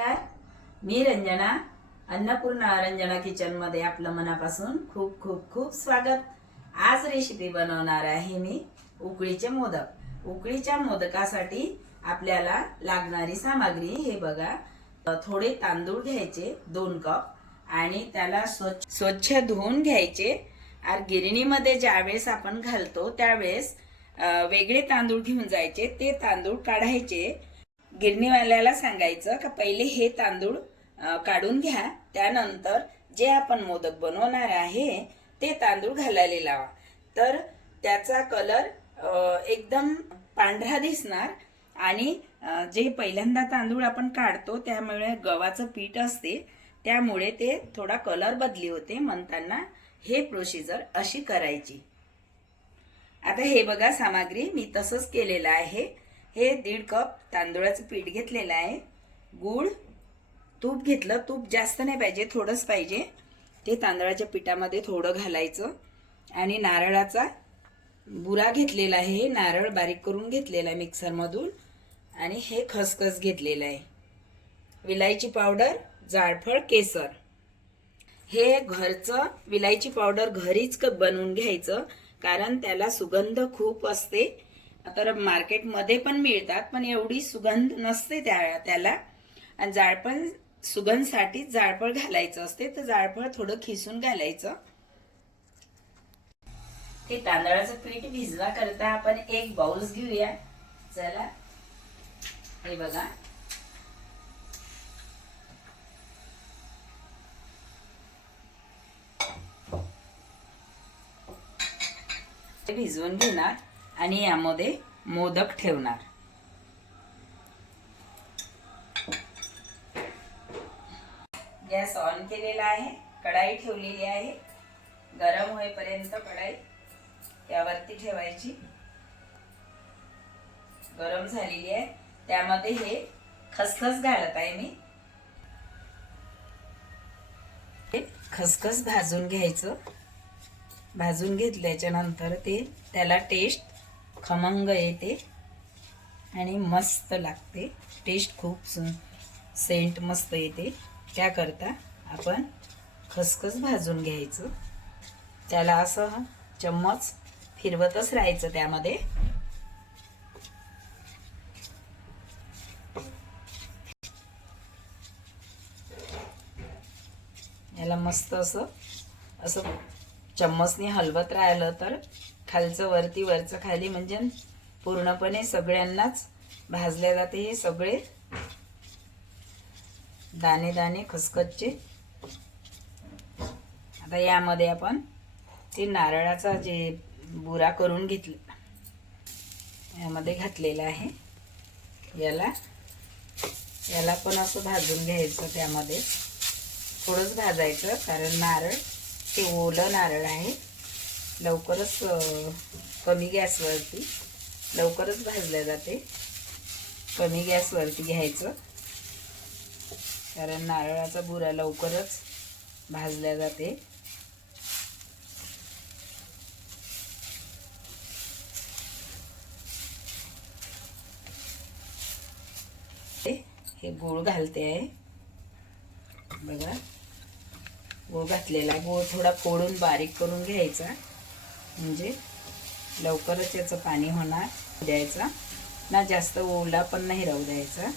नमस्कार. मी रंजना अन्नपूर्णा रंजना किचनमध्ये आपलं मनापासून खूप खूप खूप स्वागत. आज रेसिपी बनवणार आहे मी उकळीचे मोदक. उकळीच्या मोदकासाठी आपल्याला लागणारी सामग्री हे बघा. थोडे तांदूळ घ्यायचे दोन कप आणि त्याला स्वच्छ स्वच्छ धुवून घ्यायचे. आणि गिरणीमध्ये ज्यावेळेस आपण घालतो त्यावेळेस वेगळे तांदूळ घेऊन जायचे. ते तांदूळ काढायचे. गिरणीवाल्याला सांगायचं का पहिले हे तांदूळ काढून घ्या. त्यानंतर जे आपण मोदक बनवणार आहे ते तांदूळ घालायला लावा. तर त्याचा कलर एकदम पांढरा दिसणार आणि जे पहिल्यांदा तांदूळ आपण काढतो त्यामुळे गव्हाचं पीठ असते त्यामुळे ते थोडा कलर बदली होते म्हणताना हे प्रोसिजर अशी करायची. आता हे बघा सामग्री मी तसंच केलेलं आहे. हे दीड कप तांदूळाचं पीठ घेतलेलं आहे. गूळ तूप घेतलं. तूप जास्त नाही पाहिजे थोडंच पाहिजे. ते तांदळाच्या पिठामध्ये थोडं घालायचं. आणि नारळाचा बुरा घेतलेला आहे. नारळ बारीक करून घेतलेला आहे मिक्सरमधून. आणि हे खसखस घेतलेलं आहे. विलायची पावडर जाळफळ केसर. हे घरचं विलायची पावडर घरीच क- बनवून घ्यायचं कारण त्याला सुगंध खूप असते. तर मार्केटमध्ये पण मिळतात पण एवढी सुगंध नसते त्या त्याला. आणि जाळपण सुगंधसाठी जाळफळ घालायचं असते तर जाळफळ थोडं खिसून घालायचं. ते तांदळाचं पीठ भिजवा करता आपण एक बाउल्स घेऊया. चला. हे बघा. ते भिजवून घेणार. आणि यामध्ये मोदक ठेवणार. गॅस ऑन केलेला आहे कढाई ठेवलेली आहे. गरम होईपर्यंत कढाई त्यावरती ठेवायची. गरम झालेली आहे. त्यामध्ये हे खसखस घालत आहे मी. खसखस भाजून घ्यायचं. भाजून घेतल्याच्या नंतर ते त्याला टेस्ट खमंग येते आणि मस्त लागते. टेस्ट खूप सु- सेंट मस्त येते. त्याकरता आपण खसखस भाजून घ्यायचं. त्याला असं चम्मच फिरवतच राहायचं त्यामध्ये. याला मस्त असं असं चम्मचने हलवत राहिलं तर खालचं वरती वरचं खाली म्हणजे पूर्णपणे सगळ्यांनाच भाजल्या जाते हे सगळे दाणे दाणे खसखसचे. आता यामध्ये आपण ते नारळाचा जे बुरा करून घेतला यामध्ये घातलेला आहे. याला याला पण असं भाजून घ्यायचं त्यामध्ये. थोडंच भाजायचं कारण नारळ ते ओलं नारळ आहे. लवकरच कमी गॅसवरती लवकरच भाजल्या जाते. कमी गॅसवरती घ्यायचं. कारण नारळाचा बुरा लवकरच भाजल्या जाते. हे- हे गूळ घालते आहे. बघा. गूळ घातलेला गूळ थोडा फोडून बारीक करून घ्यायचा. म्हणजे लवकरच याचं पाणी होणार द्यायचा. ना जास्त ओला पण नाही राहू द्यायचा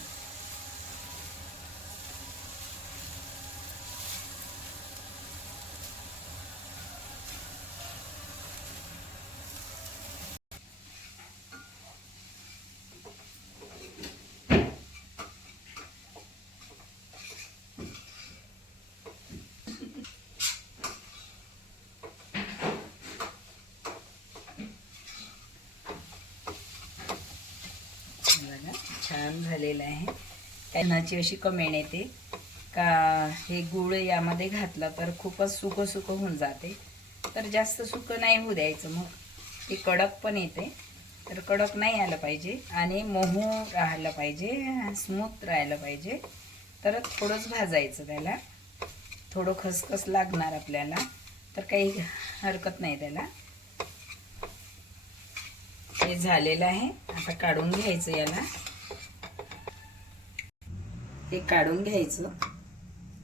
बघा छान झालेलं आहे. त्यांनाची अशी कमेंट येते. का हे गुळ यामध्ये घातलं तर खूपच सुकं सुकं होऊन जाते. तर जास्त सुकं नाही होऊ द्यायचं मग. ते कडक पण येते. तर कडक नाही आलं पाहिजे. आणि मोहू राहिलं पाहिजे. स्मूथ राहिलं पाहिजे. तर थोडंच भाजायचं त्याला. थोडं खसखस लागणार आपल्याला. तर काही हरकत नाही त्याला. हे झालेलं आहे. आता काढून घ्यायचं याला. ते काढून घ्यायचं.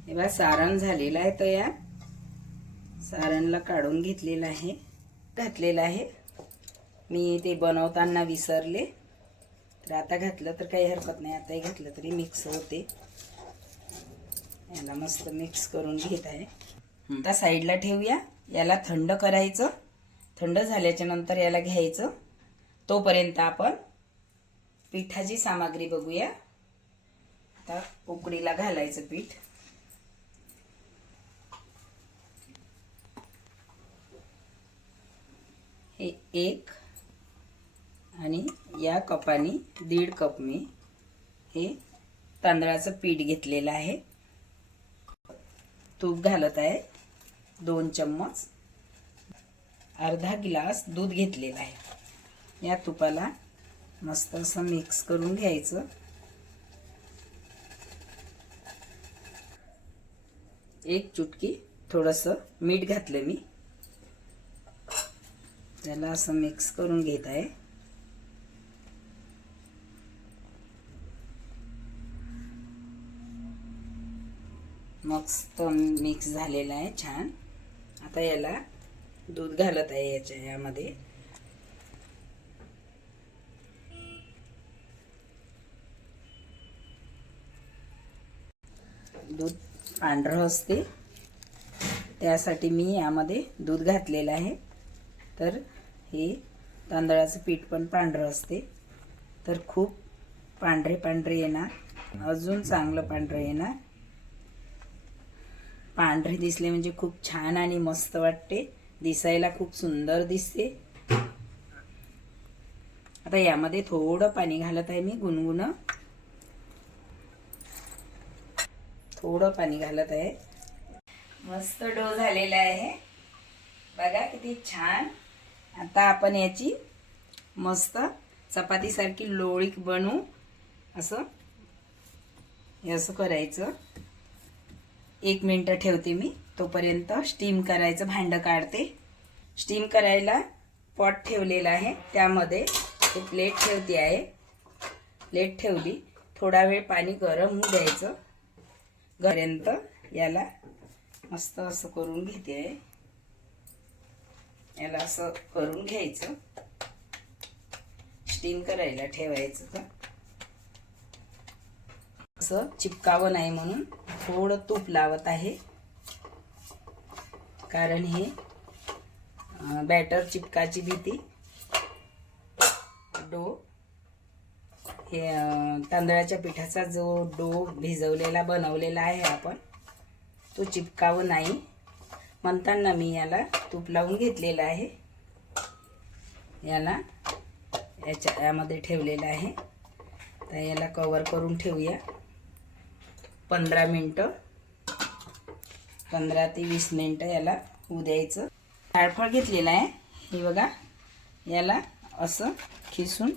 हे बघा सारण झालेलं आहे तयार. सारणला काढून घेतलेलं आहे घातलेलं आहे. मी ते बनवताना विसरले. तर आता घातलं तर काही हरकत नाही. आताही घातलं तरी मिक्स होते. याला मस्त मिक्स करून घेत आहे. आता साईडला ठेवूया. याला थंड करायचं. थंड झाल्याच्यानंतर याला घ्यायचं. तोपर्यंत आपण पिठाची सामग्री बघूया. आता उकडीला घालायचं पीठ. हे एक आणि या कपाने दीड कप मी हे तांदळाचं पीठ घेतलेलं आहे. तूप घालत आहे दोन चम्मच. अर्धा गिलास दूध घेतलेलं आहे. या तुपाला मस्त असं मिक्स करून घ्यायचं. एक चुटकी थोडंसं मीठ घातलं मी. त्याला असं मिक्स करून घेत आहे. मस्त मिक्स झालेला आहे छान. आता याला दूध घालत आहे याच्या यामध्ये. दूध पांढरं असते त्यासाठी मी यामध्ये दूध घातलेलं आहे. तर हे तांदळाचं पीठ पण पांढरं असते. तर खूप पांढरे पांढरे येणार. अजून चांगलं पांढरं येणार. पांढरे दिसले म्हणजे खूप छान आणि मस्त वाटते. दिसायला खूप सुंदर दिसते. आता यामध्ये थोडं पाणी घालत आहे मी गुणगुणं. थोडं पाणी घालत आहे. मस्त डो झालेला आहे. बघा किती छान. आता आपण याची मस्त चपातीसारखी लोळी बनवू. असं. हे असं करायचं. एक मिनटं ठेवते मी. तोपर्यंत स्टीम करायचं. भांडं काढते. स्टीम करायला पॉट ठेवलेला आहे. त्यामध्ये ते प्लेट ठेवते आहे. प्लेट ठेवली. थोडा वेळ पाणी गरम होऊ द्यायचं. पर्यंत याला मस्त असं करून घेते. आहे याला असं करून घ्यायचं. स्टीम करायला ठेवायचं का असं चिपकावं नाही म्हणून थोडं तूप लावत आहे. कारण हे बॅटर चिपकाची भीती. डो. हे तांदळाच्या पिठाचा जो डो भिजवलेला बनवलेला आहे आपण तो चिपकावं नाही. म्हणताना मी याला तूप लावून घेतलेलं आहे. याला याच्या यामध्ये ठेवलेलं आहे. तर याला कवर करून ठेवूया. पंधरा मिनटं. पंधरा ते वीस मिनटं याला होऊ द्यायचं. जाळफळ घेतलेलं आहे. हे बघा याला असं खिसून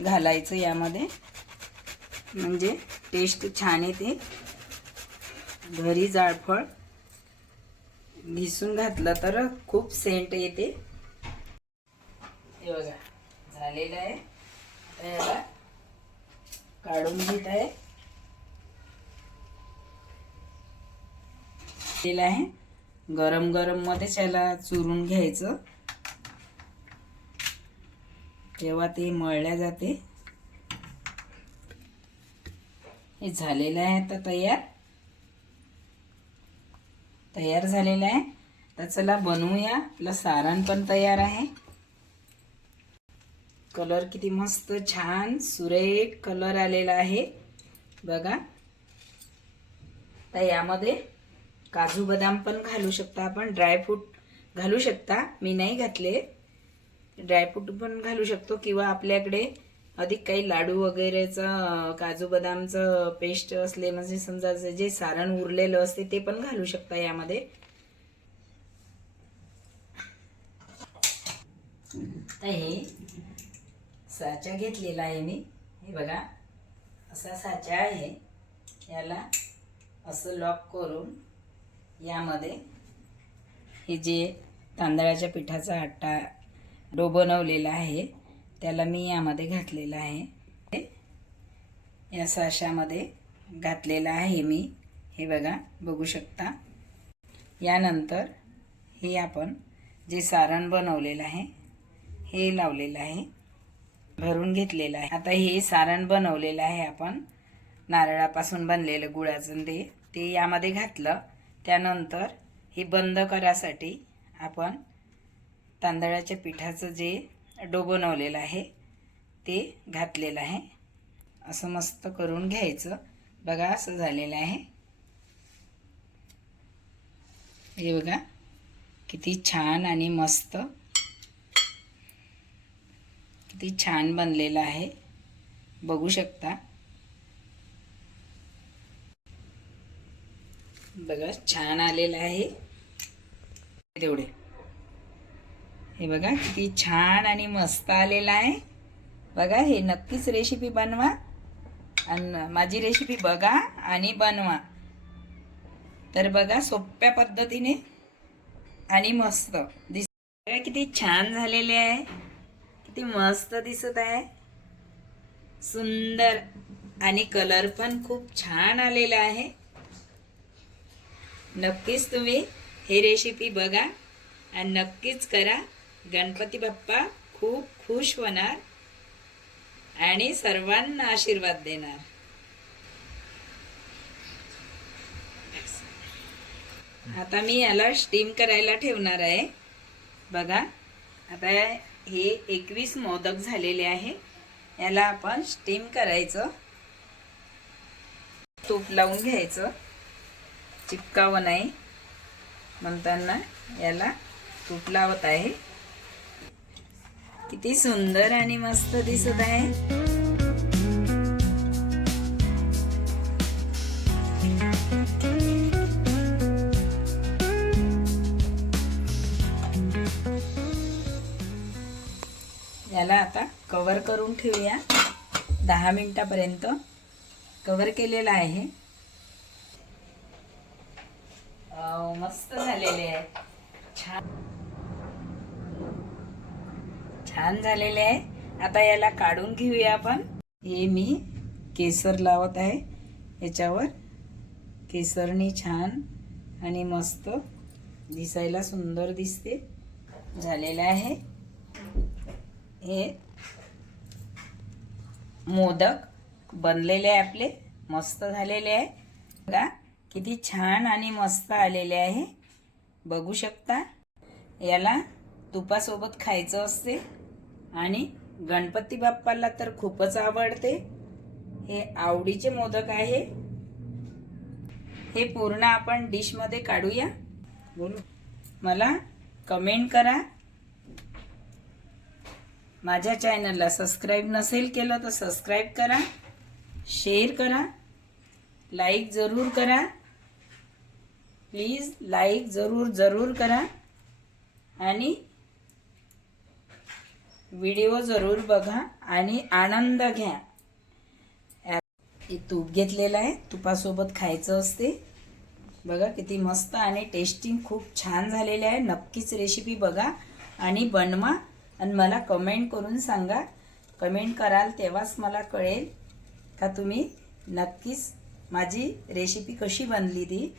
घालायचं यामध्ये. म्हणजे टेस्ट छान येते. घरी जाळफळ घिसून घातलं तर खूप सेंट येते. हे बघा झालेलं आहे. आता याला काढून घेत आहे. केलं आहे. गरम गरम मध्येच याला चुरून घ्यायचं. तेव्हा ते मळल्या जाते. हे झालेलं आहे आता तयार. तयार झालेलं आहे. तर चला बनवूया. आपलं सारण पण तयार आहे. कलर किती मस्त छान सुरेख कलर आलेला आहे. बघा. तर यामध्ये काजू बदाम पण घालू शकता आपण. ड्रायफ्रूट घालू शकता. मी नाही घातले. ड्रायफ्रूट पण घालू शकतो किंवा आपल्याकडे अधिक काही लाडू वगैरेचं काजू बदामचं पेस्ट असले म्हणजे समजा जे सारण उरलेलं असते ते पण घालू शकता यामध्ये. तर हे साचा घेतलेला आहे मी. हे बघा असा साचा आहे. याला असं लॉक करून यामध्ये हे जे तांदळाच्या पिठाचा आटा डो बनवलेला आहे. त्याला मी यामध्ये घातलेला आहे. या साशामध्ये घातलेला आहे मी. हे बघा बघू शकता. यानंतर हे आपण जे सारण बनवलेलं आहे हे लावलेलं आहे. भरून घेतलेलं आहे. आता हे सारण बनवलेलं आहे आपण. नारळापासून बनलेलं गुळाचं ते ते यामध्ये घातलं. त्यानंतर हे बंद करासाठी आपण तांदळाच्या पिठाचं जे डो बनवलेलं आहे ते घातलेलं आहे. असं मस्त करून घ्यायचं. बघा असं झालेलं आहे. हे बघा किती छान आणि मस्त किती छान बनलेलं आहे. बघू शकता. बघा छान आलेलं आहे. तेवढे. हे बघा किती छान आणि मस्त आलेलं आहे. बघा हे नक्कीच रेसिपी बनवा. आणि माझी रेसिपी बघा आणि बनवा. तर बघा सोप्या पद्धतीने आणि मस्त. दिस बघा किती छान झालेले आहे. किती मस्त दिसत आहे. सुंदर आणि कलर पण खूप छान आलेला आहे. नक्कीच तुम्ही ही रेसिपी बघा आणि नक्कीच करा. गणपती बाप्पा खूप खुश होणार आणि सर्वांना आशीर्वाद देणार. आता मी याला स्टीम करायला ठेवणार आहे. बघा आता हे एकवीस मोदक झालेले आहे. याला आपण स्टीम करायचं. तूप लावून घ्यायचं. चिपकावं नाही. म्हणताना याला तूप लावत आहे. किती सुंदर आणि मस्त दिसत आहे. याला आता कवर करून ठेवूया. दहा मिनटापर्यंत कवर केलेलं आहे. मस्त झालेले आहे. छान. छान झालेले आहे. आता याला काढून घेऊया आपण. हे मी केसर लावत आहे. याच्यावर केसरनी छान आणि मस्त दिसायला सुंदर दिसते. झालेलं आहे. हे मोदक बनलेले आहे आपले. मस्त झालेले आहे. बघा किती छान आणि मस्त आलेले आहे. बघू शकता. याला तुपासोबत खायचं असते. आणि गणपती बाप्पाला तर खूपच आवडते. हे आवडीचे मोदक आहे. हे पूर्ण आपण डिशमध्ये काढूया. बोलू. मला कमेंट करा. माझ्या चॅनलला सबस्क्राईब नसेल केलं तर सबस्क्राईब करा. शेअर करा. लाईक जरूर करा. प्लीज लाईक जरूर जरूर करा. आणि व्हिडिओ जरूर बघा आणि आनंद घ्या. तूप घेतलेलं आहे. तुपासोबत खायचं असते. बघा किती मस्त आणि टेस्टिंग खूप छान झालेले आहे. नक्कीच रेसिपी बघा आणि बनवा. आणि मला कमेंट करून सांगा. कमेंट कराल तेव्हाच मला कळेल का तुम्ही नक्कीच माझी रेसिपी कशी बनली ती.